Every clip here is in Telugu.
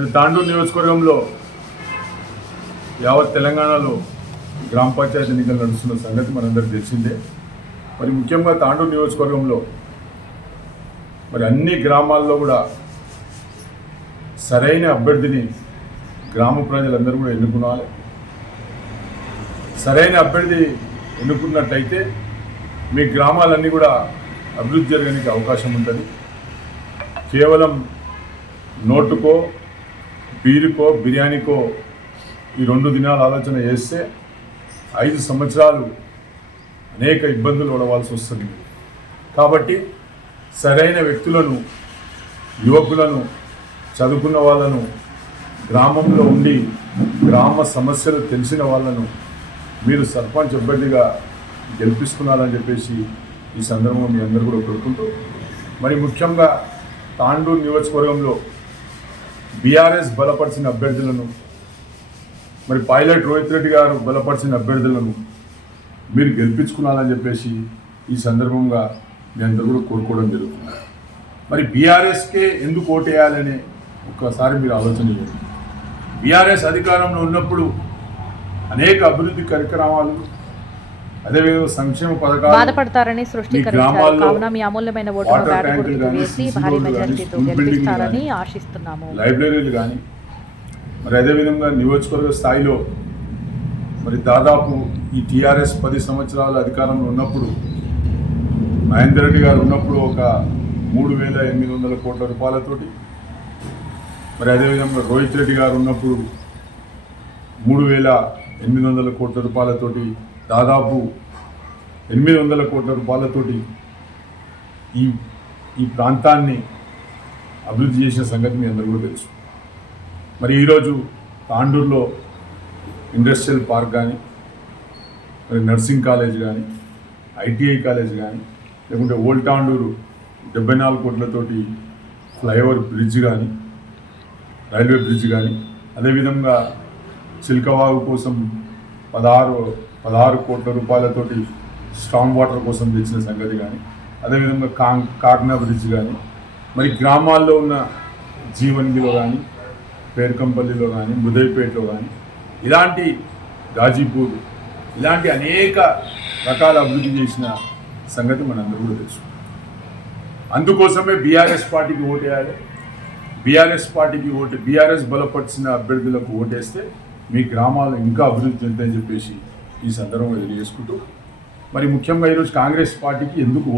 మరి తాండూరు నియోజకవర్గంలో యావత్ తెలంగాణలో గ్రామ పంచాయతీ ఎన్నికలు నడుస్తున్న సంగతి మనందరికీ తెలిసిందే. మరి ముఖ్యంగా తాండూరు నియోజకవర్గంలో మరి అన్ని గ్రామాల్లో కూడా సరైన అభ్యర్థిని గ్రామ ప్రజలందరూ కూడా ఎన్నుకోవాలి. సరైన అభ్యర్థి ఎన్నుకున్నట్టయితే మీ గ్రామాలన్నీ కూడా అభివృద్ధి జరగడానికి అవకాశం ఉంటుంది. కేవలం నోటుకో బీరుకో బిర్యానీకో ఈ 2 దినాలు ఆలోచన చేస్తే 5 సంవత్సరాలు అనేక ఇబ్బందులు పడవలసి వస్తుంది. కాబట్టి సరైన వ్యక్తులను, యువకులను, చదువుకున్న వాళ్ళను, గ్రామంలో ఉండి గ్రామ సమస్యలు తెలిసిన వాళ్ళను మీరు సర్పంచ్ అభ్యర్థిగా గెలిపిస్తున్నారని చెప్పేసి ఈ సందర్భంగా మీ అందరూ కూడా కోరుకుంటూ, మరి ముఖ్యంగా తాండూరు నియోజకవర్గంలో బీఆర్ఎస్ బలపరిచిన అభ్యర్థులను, మరి పైలట్ రోహిత్ రెడ్డి గారు బలపరిచిన అభ్యర్థులను మీరు గెలిపించుకున్నారని చెప్పేసి ఈ సందర్భంగా మీ అందరూ కూడా కోరుకోవడం జరుగుతుంది. మరి బీఆర్ఎస్కే ఎందుకు ఓటేయాలని ఒక్కసారి మీరు ఆలోచన చేయండి. బీఆర్ఎస్ అధికారంలో ఉన్నప్పుడు అనేక అభివృద్ధి కార్యక్రమాలు, అదేవిధంగా సంక్షేమ పథకాలు, బాధపడతారని సృష్టికరించారు. కావున మీ అమూల్యమైన ఓటును వేటగుర్తుకు వేసి భారీ మెజారిటీతో గెలిపిస్తారని ఆశిస్తున్నాము. లైబ్రరీలు కానీ, మరి అదేవిధంగా నియోజకవర్గ స్థాయిలో మరి దాదాపు ఈ టీఆర్ఎస్ 10 సంవత్సరాల అధికారంలో ఉన్నప్పుడు, మహేందర్ రెడ్డి గారు ఉన్నప్పుడు ఒక 3,800 కోట్ల రూపాయలతోటి, మరి అదేవిధంగా రోహిత్ రెడ్డి గారు ఉన్నప్పుడు 3,800 కోట్ల రూపాయలతోటి, దాదాపు 800 కోట్ల రూపాయలతోటి ఈ ప్రాంతాన్ని అభివృద్ధి చేసిన సంగతి మీ అందరూ కూడా తెలుసు. మరి ఈరోజు తాండూరులో ఇండస్ట్రియల్ పార్క్ కానీ, మరి నర్సింగ్ కాలేజ్ కానీ, ఐటీఐ కాలేజ్ కానీ, లేకుంటే ఓల్డ్ తాండూరు 74 కోట్లతోటి ఫ్లైఓవర్ బ్రిడ్జ్ కానీ, రైల్వే బ్రిడ్జ్ కానీ, అదేవిధంగా చిల్కవాగు కోసం 16 కోట్ల రూపాయలతోటి స్ట్రాంగ్ వాటర్ కోసం తెచ్చిన సంగతి కానీ, అదేవిధంగా కాగ్నా బ్రిడ్జ్ కానీ, మరి గ్రామాల్లో ఉన్న జీవన్గిలో కానీ, పేర్కంపల్లిలో కానీ, ముదైపేటలో కానీ, ఇలాంటి గాజీపూర్, ఇలాంటి అనేక రకాల అభివృద్ధి చేసిన సంగతి మనందరూ కూడా తెలుసు. అందుకోసమే బీఆర్ఎస్ పార్టీకి ఓటేయాలి. బీఆర్ఎస్ బలపరిచిన అభ్యర్థులకు ఓటేస్తే మీ గ్రామాలు ఇంకా అభివృద్ధి చెందుతాయని చెప్పేసి ఈ సందర్భంగా తెలియజేసుకుంటూ, మరి ముఖ్యంగా ఈరోజు కాంగ్రెస్ పార్టీకి ఎందుకు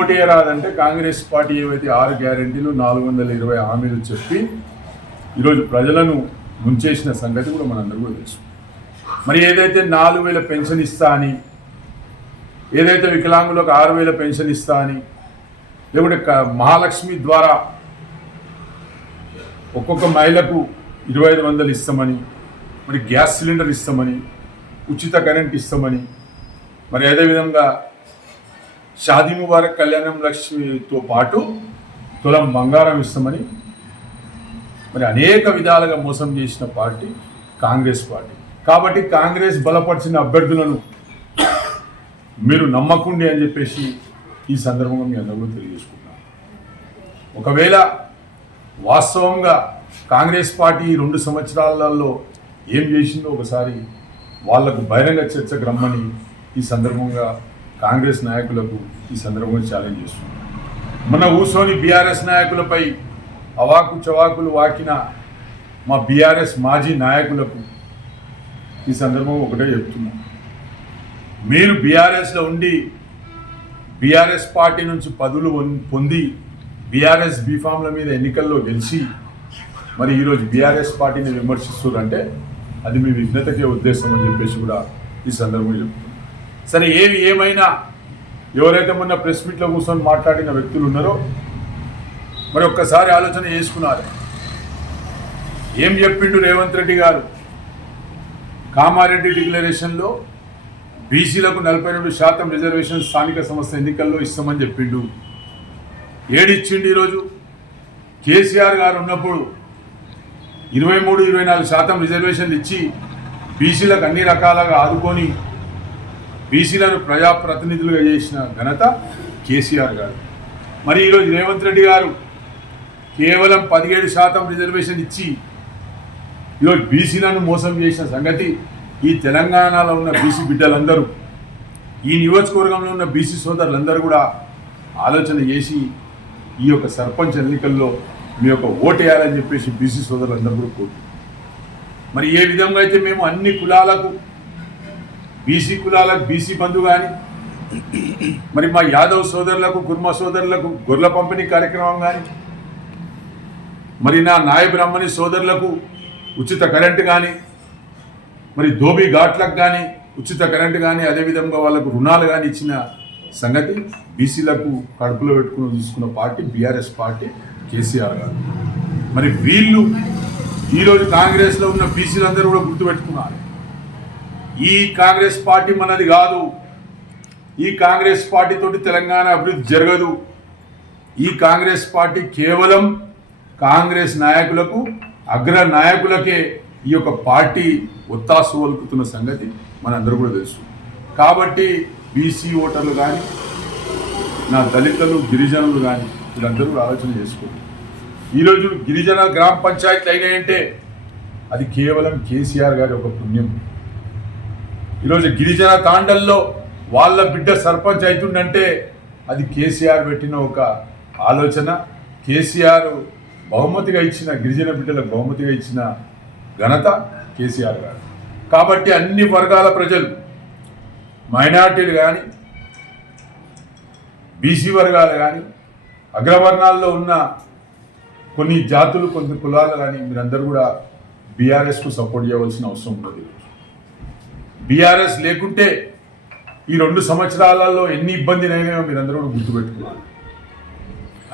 ఓటేయరాదంటే కాంగ్రెస్ పార్టీ ఏవైతే 6 గ్యారెంటీలు 420 హామీలు చెప్పి ఈరోజు ప్రజలను ముంచేసిన సంగతి కూడా మనందరికీ తెలుసు. మరి ఏదైతే 4,000 పెన్షన్ ఇస్తా అని, ఏదైతే వికలాంగులకు 6,000 పెన్షన్ ఇస్తా అని, లేకుంటే మహాలక్ష్మి ద్వారా ఒక్కొక్క మహిళకు 2,500 ఇస్తామని, మరి గ్యాస్ సిలిండర్ ఇస్తామని, ఉచిత కరెంట్ ఇస్తామని, మరి అదేవిధంగా షాదీ ముబారక్ కళ్యాణం లక్ష్మితో పాటు తులం బంగారం ఇస్తామని, మరి అనేక విధాలుగా మోసం చేసిన పార్టీ కాంగ్రెస్ పార్టీ. కాబట్టి కాంగ్రెస్ బలపరిచిన అభ్యర్థులను మీరు నమ్మకుండి అని చెప్పేసి ఈ సందర్భంగా మీ అందరూ తెలియజేసుకుంటున్నాను. ఒకవేళ వాస్తవంగా కాంగ్రెస్ పార్టీ 2 సంవత్సరాలలో ఏం చేసిందో ఒకసారి వాళ్లకు బహిరంగ చర్చకు రమ్మని ఈ సందర్భంగా కాంగ్రెస్ నాయకులకు ఈ సందర్భంగా ఛాలెంజ్ చేస్తున్నాం. మన ఊసోని బీఆర్ఎస్ నాయకులపై అవాకు చవాకులు వాకిన మా బీఆర్ఎస్ మాజీ నాయకులకు ఈ సందర్భంగా ఒకటే చెప్తున్నాం. మీరు బీఆర్ఎస్లో ఉండి బీఆర్ఎస్ పార్టీ నుంచి పదవులు పొంది బీఆర్ఎస్ బీఫామ్ల మీద ఎన్నికల్లో గెలిచి మరి ఈరోజు బీఆర్ఎస్ పార్టీని విమర్శిస్తున్నారంటే అది మీ విఘ్నతకే ఉద్దేశం అని చెప్పేసి కూడా ఈ సందర్భంగా చెప్తున్నాం. సరే, ఏమైనా ఎవరైతే మొన్న ప్రెస్ మీట్లో కూర్చొని మాట్లాడిన వ్యక్తులు ఉన్నారో మరి ఒక్కసారి ఆలోచన చేసుకున్నారు. ఏం చెప్పిండు రేవంత్ రెడ్డి గారు? కామారెడ్డి డిక్లరేషన్లో బీసీలకు 42% రిజర్వేషన్ స్థానిక సంస్థ ఎన్నికల్లో ఇస్తామని చెప్పిండు. ఏడిచ్చిండు? ఈరోజు కేసీఆర్ గారు ఉన్నప్పుడు 23-24% రిజర్వేషన్లు ఇచ్చి బీసీలకు అన్ని రకాలుగా ఆదుకొని బీసీలను ప్రజాప్రతినిధులుగా చేసిన ఘనత కేసీఆర్ గారు. మరి ఈరోజు రేవంత్ రెడ్డి గారు కేవలం 17% రిజర్వేషన్ ఇచ్చి ఈరోజు బీసీలను మోసం చేసిన సంగతి ఈ తెలంగాణలో ఉన్న బీసీ బిడ్డలందరూ, ఈ నియోజకవర్గంలో ఉన్న బీసీ సోదరులందరూ కూడా ఆలోచన చేసి ఈ యొక్క సర్పంచ్ ఎన్నికల్లో మీ యొక్క ఓటు వేయాలని చెప్పేసి బీసీ సోదరులందరూ కూడా కోరుతున్నారు. మరి ఏ విధంగా అయితే మేము అన్ని కులాలకు, బీసీ కులాలకు బీసీ బంధు కానీ, మరి మా యాదవ్ సోదరులకు, కుర్మ సోదరులకు గొర్రెల పంపిణీ కార్యక్రమం కానీ, మరి నా నాయ బ్రాహ్మణి సోదరులకు ఉచిత కరెంటు కానీ, మరి ధోబీ ఘాట్లకు కానీ ఉచిత కరెంటు కానీ, అదేవిధంగా వాళ్ళకు రుణాలు కానీ ఇచ్చిన సంగతి బీసీలకు కడుపులో పెట్టుకుని చూసుకున్న పార్టీ బీఆర్ఎస్ పార్టీ, కేసీఆర్ గారు. మరి వీళ్ళు ఈరోజు కాంగ్రెస్లో ఉన్న బీసీలందరూ కూడా గుర్తుపెట్టుకున్నారు, ఈ కాంగ్రెస్ పార్టీ మనది కాదు, ఈ కాంగ్రెస్ పార్టీ తోటి తెలంగాణ అభివృద్ధి జరగదు, ఈ కాంగ్రెస్ పార్టీ కేవలం కాంగ్రెస్ నాయకులకు, అగ్ర నాయకులకే ఈ యొక్క పార్టీ ఒత్తాసు వలుకుతున్న సంగతి మనందరూ కూడా తెలుసు. కాబట్టి బీసీ ఓటర్లు కానీ, నా దళితులు గిరిజనులు కానీ వీళ్ళందరూ కూడా ఆలోచన చేసుకోండి. ఈరోజు గిరిజన గ్రామ పంచాయతీలు అయినాయంటే అది కేవలం కేసీఆర్ గారి ఒక పుణ్యం. ఈరోజు గిరిజన తాండల్లో వాళ్ళ బిడ్డ సర్పంచ్ అవుతుందంటే అది కేసీఆర్ పెట్టిన ఒక ఆలోచన. కేసీఆర్ బహుమతిగా ఇచ్చిన, గిరిజన బిడ్డలకు బహుమతిగా ఇచ్చిన ఘనత కేసీఆర్ గారు. కాబట్టి అన్ని వర్గాల ప్రజలు, మైనార్టీలు కానీ, బీసీ వర్గాలు కానీ, అగ్రవర్ణాల్లో ఉన్న కొన్ని జాతులు, కొన్ని కులాలు కానీ మీరందరూ కూడా బీఆర్ఎస్కు సపోర్ట్ చేయవలసిన అవసరం ఉన్నది. బీఆర్ఎస్ లేకుంటే ఈ 2 సంవత్సరాలలో ఎన్ని ఇబ్బందులైనాయో మీరందరూ కూడా గుర్తుపెట్టుకున్నారు.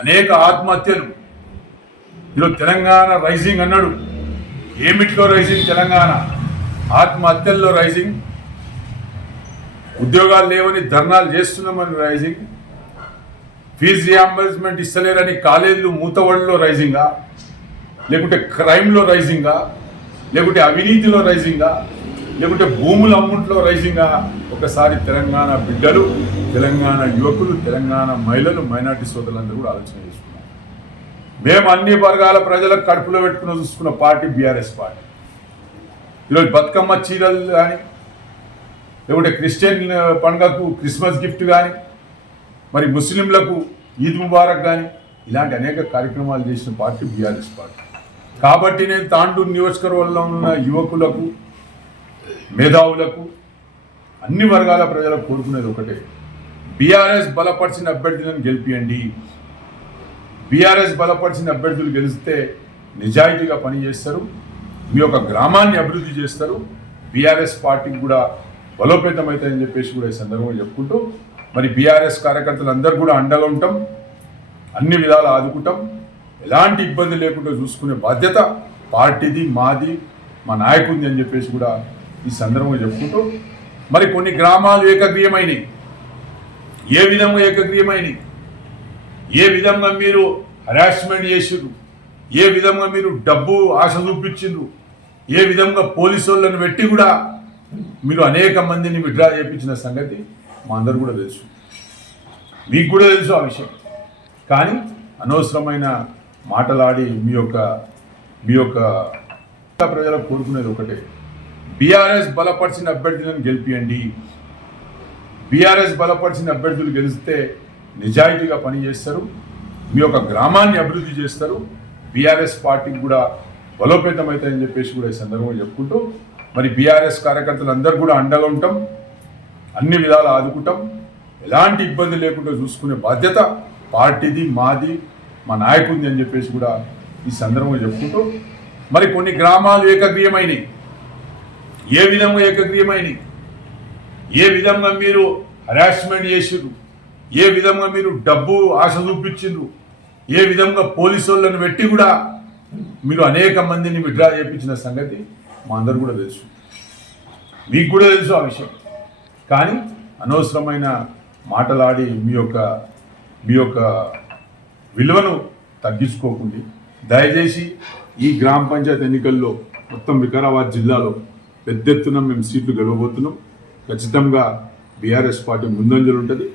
అనేక ఆత్మహత్యలు. ఈరోజు తెలంగాణ రైజింగ్ అన్నాడు, ఏమిట్లో రైజింగ్? తెలంగాణ ఆత్మహత్యల్లో రైజింగ్, ఉద్యోగాలు లేవని ధర్నాలు చేస్తున్నామని రైజింగ్, ఫీజు రియంబర్స్మెంట్ ఇస్తలేరని కాలేజీలు మూతవడిలో రైజింగా, లేకుంటే క్రైమ్లో రైజింగా, లేకుంటే అవినీతిలో రైజింగా, లేకుంటే భూముల అమ్ముంట్లో రైజింగా? ఒకసారి తెలంగాణ బిడ్డలు, తెలంగాణ యువకులు, తెలంగాణ మహిళలు, మైనార్టీ సోదరులందరూ కూడా ఆలోచన చేసుకున్నారు. మేము అన్ని వర్గాల ప్రజలకు కడుపులో పెట్టుకుని చూసుకున్న పార్టీ బీఆర్ఎస్ పార్టీ. ఈరోజు బతుకమ్మ చీరలు కానీ, లేకుంటే క్రిస్టియన్ పండుగకు క్రిస్మస్ గిఫ్ట్ కానీ, మరి ముస్లింలకు ఈద్ ముబారక్ కానీ, ఇలాంటి అనేక కార్యక్రమాలు చేసిన పార్టీ బీఆర్ఎస్ పార్టీ. కాబట్టి నేను తాండూరు నియోజకవర్గంలో ఉన్న యువకులకు, మేధావులకు, అన్ని వర్గాల ప్రజలకు కోరుకునేది ఒకటే, బీఆర్ఎస్ బలపరిచిన అభ్యర్థులను గెలిపియండి. బీఆర్ఎస్ బలపరిచిన అభ్యర్థులు గెలిస్తే నిజాయితీగా పనిచేస్తారు, మీ యొక్క గ్రామాన్ని అభివృద్ధి చేస్తారు, బీఆర్ఎస్ పార్టీకి కూడా బలోపేతం అవుతాయని చెప్పేసి కూడా ఈ సందర్భంగా చెప్పుకుంటూ, మరి బీఆర్ఎస్ కార్యకర్తలందరూ కూడా అండగా ఉంటాం, అన్ని విధాలు ఆదుకుంటాం, ఎలాంటి ఇబ్బంది లేకుండా చూసుకునే బాధ్యత పార్టీది, మాది, మా నాయకుడిది అని చెప్పేసి కూడా ఈ సందర్భంగా చెప్పుకుంటూ, మరి కొన్ని గ్రామాలు ఏకగ్రీయమైనవి. ఏ విధంగా ఏకగ్రీయమైనవి? ఏ విధంగా మీరు హరాస్మెంట్ చేసిర్రు, ఏ విధంగా మీరు డబ్బు ఆశ చూపించిండ్రు, ఏ విధంగా పోలీసు వాళ్ళని పెట్టి కూడా మీరు అనేక మందిని విడ్రా చేయించిన సంగతి మా అందరూ కూడా తెలుసు, మీకు కూడా తెలుసు ఆ విషయం. కానీ అనవసరమైన మాటలాడి మీ యొక్క ప్రజలకు కోరుకునేది ఒకటే, బీఆర్ఎస్ బలపరిచిన అభ్యర్థులను గెలిపియండి. బీఆర్ఎస్ బలపరిచిన అభ్యర్థులు గెలిస్తే నిజాయితీగా పనిచేస్తారు, మీ యొక్క గ్రామాన్ని అభివృద్ధి చేస్తారు, బీఆర్ఎస్ పార్టీకి కూడా బలోపేతం అవుతాయని చెప్పేసి కూడా ఈ సందర్భంగా చెప్పుకుంటూ, మరి బీఆర్ఎస్ కార్యకర్తలందరూ కూడా అండగా ఉంటాం, అన్ని విధాలు ఆదుకుంటాం, ఎలాంటి ఇబ్బంది లేకుండా చూసుకునే బాధ్యత పార్టీది, మాది, మా నాయకుడిది అని చెప్పేసి కూడా ఈ సందర్భంగా చెప్పుకుంటూ, మరి కొన్ని గ్రామాలు ఏకగ్రీయమైనవి. ఏ విధంగా ఏకగ్రీయమైనవి? ఏ విధంగా మీరు హరాస్మెంట్ చేసిర్రు, ఏ విధంగా మీరు డబ్బు ఆశ చూపించిండ్రు, ఏ విధంగా పోలీసు వాళ్ళని పెట్టి కూడా మీరు అనేక మందిని విడ్రా చేయించిన సంగతి మా అందరూ కూడా తెలుసు, మీకు కూడా తెలుసు ఆ విషయం. కానీ అనవసరమైన మాటలాడి మీ యొక్క విలువను తగ్గించుకోకుండా దయచేసి ఈ గ్రామ పంచాయతీ ఎన్నికల్లో మొత్తం వికారాబాద్ జిల్లాలో పెద్ద ఎత్తున మేము సీట్లు గెలవబోతున్నాం. ఖచ్చితంగా బీఆర్ఎస్ పార్టీ ముందంజలు ఉంటుంది.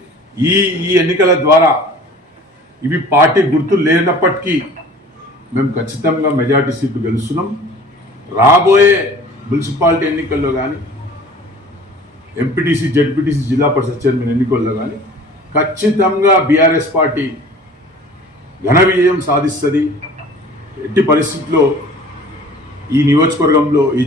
ఈ ఎన్నికల ద్వారా ఇవి పార్టీ గుర్తు లేనప్పటికీ మేము ఖచ్చితంగా మెజార్టీ సీట్లు గెలుస్తున్నాం. రాబోయే మున్సిపాలిటీ ఎన్నికల్లో కానీ ఎంపీటీసీ జెడ్పీటీసీ జిల్లా పరిషత్ చైర్మన్ ఎన్నికల్లో కానీ ఖచ్చితంగా బీఆర్ఎస్ పార్టీ ఘన విజయం సాధిస్తుంది. ఎట్టి పరిస్థితుల్లో ఈ నియోజకవర్గంలో ఈ